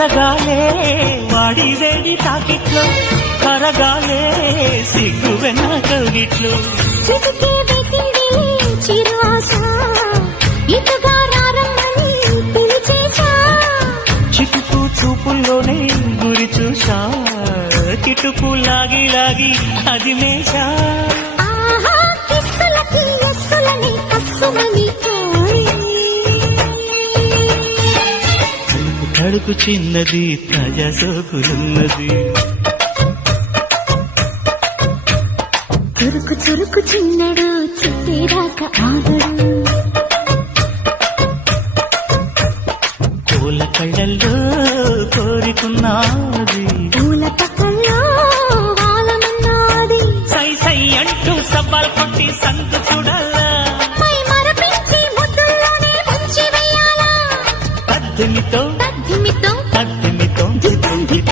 కరగాలే వాడి వేడి తాకిట్లో, కరగాలే సిగ్గు వెన్న కౌగిట్లో. చిటికే వేసింది చిరు ఆశ, ఇటుగా రారమ్మని పిలిచేశా. చిటుకు చూపుల్లోనే గురి చూసా, కిటుకు లాగి లాగి అది మేషా. ఆహా కిస్సులకి ఎస్సులని కస్సుమని కోరి. కడుపు చిన్నది తాజా సోకులున్నది, చురుకు చురుకు చిన్నడు చుట్టేదాకా ఆగడు. పూల కళ్ళల్లో కోరికున్నది, పూల పక్కల్లో వాలమన్నది. సై సై అంటూ సవాల్ కొట్టి సందు చూడాలా, మై మరపించి ముద్దుల్లోనే ముంచి వెయ్యాలా. పద్దెనితో తద్దిమితో పద్దెనితో